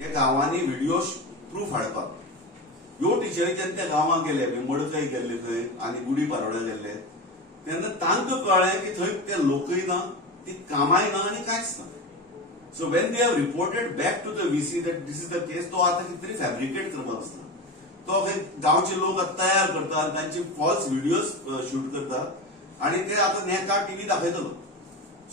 हे गावांनी video proof हाडपाक ह्यो टिचरीच्यान त्या गांवांक गेले, मडकय गेल्ले थंय आनी गुडी पारोड्या गेल्ले तेन्ना तांकां कळ्ळें की थंय ते लोकय ना, ती कामाय ना आनी कांयच ना. So when they have reported back to the VC that this is the case, तो आतां कितें तरी फॅब्रिकेट करपाक आसता. तो गांवचे लोक तयार करता आनी तांचे फॉल्स व्हिडिओज शूट करता आनी ते आतां नेका टीव्ही दाखयतलो.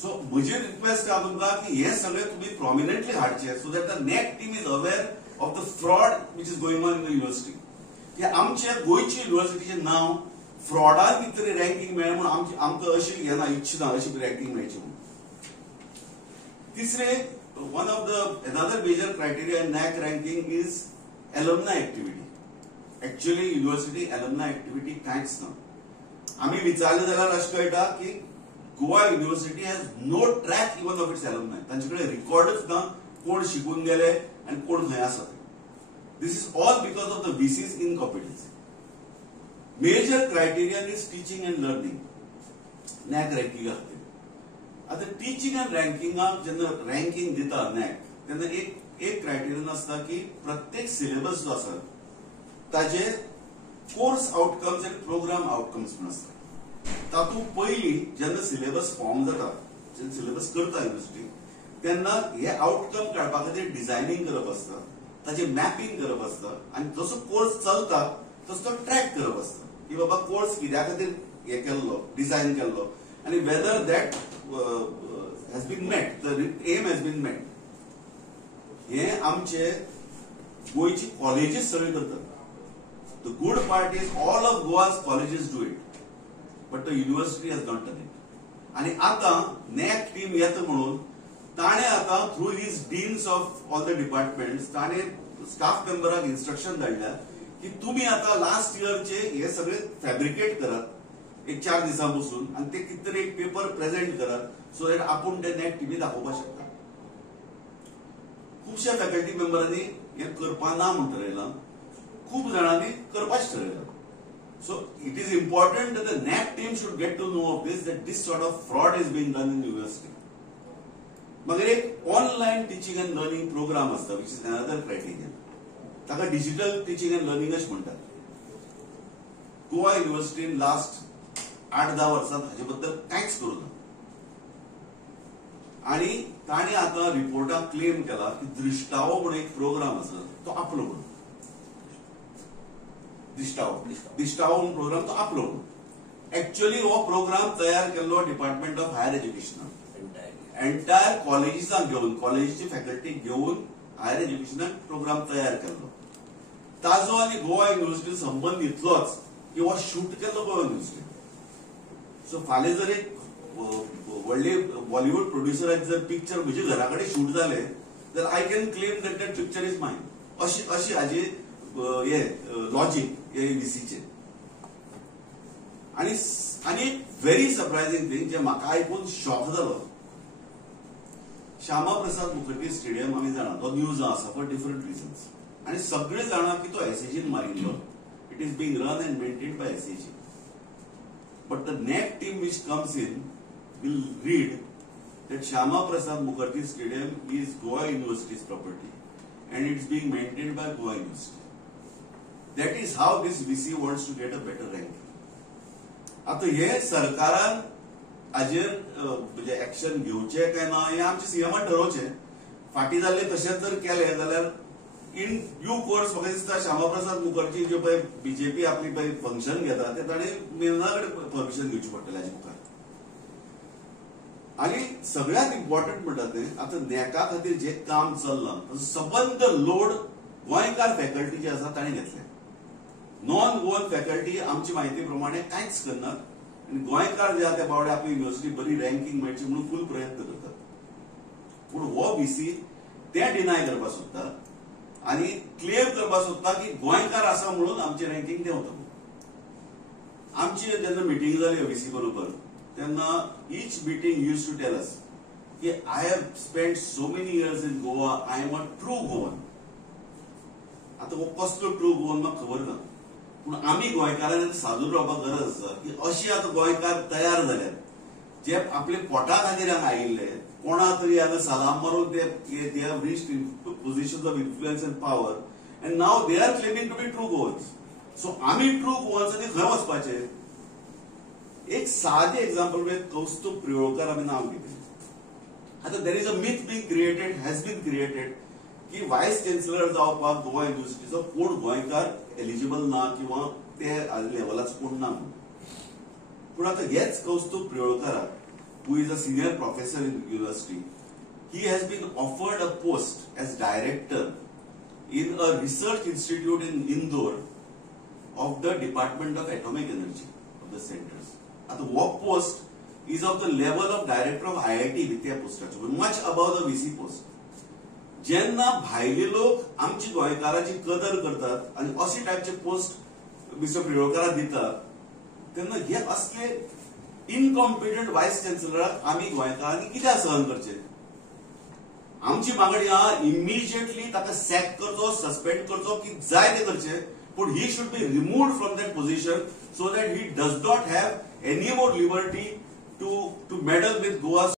सो म्हजी रिक्वेस्ट आहा तुमकां की हे सगळे तुम्ही प्रॉमिनंटली हाडचे so that the NAAC team is aware of the fraud which is going on in the university. की आमच्या गोंयची युनिव्हर्सिटीचें नांव फ्रॉडान कितें तरी रँकिंग मेळ्ळें म्हणून आमकां अशी हें ना, इच्छा ना अशी रँकिंग मेळची म्हणून. तिसरे one of the another major criteria in NAAC ranking is alumni activity. Actually university alumni activity कांयच ना. आमी विचारलें जाल्यार अशें कळटा की Goa university has no track even of its alumni. तांचे कडेन रिकॉर्डच ना कोण शिकून गेले आनी कोण खंय आसा. This is all because of the VC's incompetency. Major criterion is teaching and learning NAAC रँकिंगा खातीर. आतां टीचिंग अँड रँकिंगाक जेन्ना रँकिंग दिता नॅक तेन्ना एक क्रायटेरियन आसता की प्रत्येक सिलेबस जो आसा ताजे कोर्स आउटकम्स आनी प्रोग्राम आउटकम्स म्हण आसता. तातूंत पयलीं जेन्ना सिलेबस फॉर्म जाता, जेन्ना सिलेबस करता युनिव्हर्सिटी तेन्ना हे आउटकम काडपा खातीर डिझायनिंग करप आसता, ताचे मॅपिंग करप आसता आनी जसो कोर्स चलता तसो तो ट्रॅक करप आसता की बाबा कोर्स कित्या खातीर हे केल्लो, डिझायन केल्लो आनी whether that has been met, the aim has been met. हे आमचे गोंयची कॉलेजीस सगळे करतात. The good part is all of Goa's colleges do it, but the university has not done it. आणि आता नॅक टीम येता म्हणून ताणे आता through his deans of all the departments ताणे स्टाफ मेंबराक इन्स्ट्रक्शन धाडल्या की तुम्ही आता लास्ट इयरचे हे सगळे फॅब्रिकेट करात एक 4 दिसां बसून आणि ते कितें तरी एक पेपर प्रेझेंट करात सो दॅट आपूण ते नॅक टीमी दाखोवपाक शकता. खुबश्या फॅकल्टी मेंबरांनी हे करपा ना म्हूण ठरयलां, खूब जाणांनी करपाचें ठरयलां. So it is important that the NAC team should get to know of this, that this sort of fraud is being done in the university. Magar ek online teaching and learning program asta, which is another criterion. Taka digital teaching and learning ash म्हणतात. Goa युनिव्हर्सिटीन last 8-10 वर्सांत हाचे बद्दल कांयच करूं ना. आणि ताणें आतां रिपोर्टाक क्लेम केला की दृश्टावो म्हणून एक प्रोग्राम आसा तो आपलो म्हणून. दिश्टावो प्रोग्राम तो आपलो. एक्चुअली हो प्रोग्राम तयार केल्लो डिपार्टमेंट ऑफ हायर एज्युकेशनान एंटायर कॉलेजीसांक घेवन, कॉलेजीची फॅकल्टी घेवन हायर एज्युकेशनाक प्रोग्राम तयार केल्लो. ताजो आनी गोवा युनिव्हर्सिटी संबंध इतलोच की हो शूट केल्लो गोवा युनिव्हर्सिटी. सो फाल्यां जर एक व्हडले बॉलिवूड प्रोड्युसराक जर पिक्चर म्हज्या घरा कडेन शूट जाले तर I can claim that that picture is mine. अशी हाजी हे लॉजिक हे VCचे. आणि व्हेरी सरप्रायझिंग थिंग जे म्हाका आयकून शॉक जालो, श्यामा प्रसाद मुखर्जी स्टेडियम आमी जाणा तो न्यूज आसा फॉर डिफरंट रिजन्स आणि सगळे जाणा की तो SAGन मारिल्लो. It is being run and maintained by SAG. But the NAAC team which comes in will read that Shyama Prasad Mukherjee Stadium is Goa University's property and it's being maintained by Goa University. That is how this VC wants to get a better ranking. आता हे सरकारान हाजेर म्हणजे action घेवचे काय ना हे आमचे CMन ठरवचे. फाटी जाल्ले तशेंच जर केले जाल्यार इन ड्यू कोर्स म्हाका दिसता श्यामा प्रसाद मुखर्जी जे पळय BJP आपली पळय फंक्शन घेता ते ताणें मेलना कडेन परमिशन घेवची पडटलें हाजे मुखार. आणि सगळ्यात इम्पॉर्टंट म्हणतात ते आता नॅका खातीर जे काम चल्लां सबंद लोड गोंयकार फॅकल्टी जे आसा ताणें घेतले. नॉन गोवन फॅकल्टी आमची म्हायती प्रमाणे कांयच करनात आनी गोंयकार जे आहा ते बावडे आपली युनिव्हर्सिटी बरी रँकिंग मेळची म्हणून फूल प्रयत्न करतात. पूण हो VC ते डिनाय करपाक सोदता आनी क्लेम करपाक सोदता की गोंयकार आसा म्हणून आमची रँकिंग देंवता. आमची जेन्ना मिटींग जाली VC बरोबर तेन्ना each meeting used to tell us कि I have spent so many years in Goa, I am a true Goan. आता वो कसलो ट्रू गोवन म्हाका खबर ना पूण आमी गोंयकारांनी सादूर रावपाक गरज आसा की अशी आता गोंयकार तयार जाल्यात जे आपले पोटा खातीर हांगा आयिल्ले कोणा तरी हांगा सलाम मारून ते have reached positions of influence and power, and now they are claiming to be true Goans. So आम्ही ट्रू गोवन्स आणि खंय वचपाचे? एक साधे एक्झाम्पल म्हणजे कौस्तुभ प्रियोळकर आम्ही नाव घेतले. आता there is a myth been created, has been created, की व्हायस चॅन्सलर जावपाक गोवा युनिव्हर्सिटीचो कोण गोंयकार एलिजिबल ना किंवा ते लेवलाचो कोण ना म्हणून. पूण आता हेच Kaustubh प्रियोळकराक, who is a senior professor in university, he has been offered a post as director in a research institute in Indore of the Department of Atomic Energy of the centers. At the work post is of the level of director of IIT Vidya postacho, much above the VC post. जेन्ना भायले लोक आमची गोंयकाराची कदर करतात आणि अशी टायपचे post mister प्रियोळकराक दितात, तेन्ना हे असले इनकॉम्पिटंट व्हायस चॅन्सलराक आमी गोंयकारांनी कित्याक सहन करचे? आमची मागणी आहा इमिजिएटली ताका सॅक करचो, सस्पेंड करचो, की जाय ते करचे, पूण he should be removed from that position so that he does not have any more liberty to meddle with Goa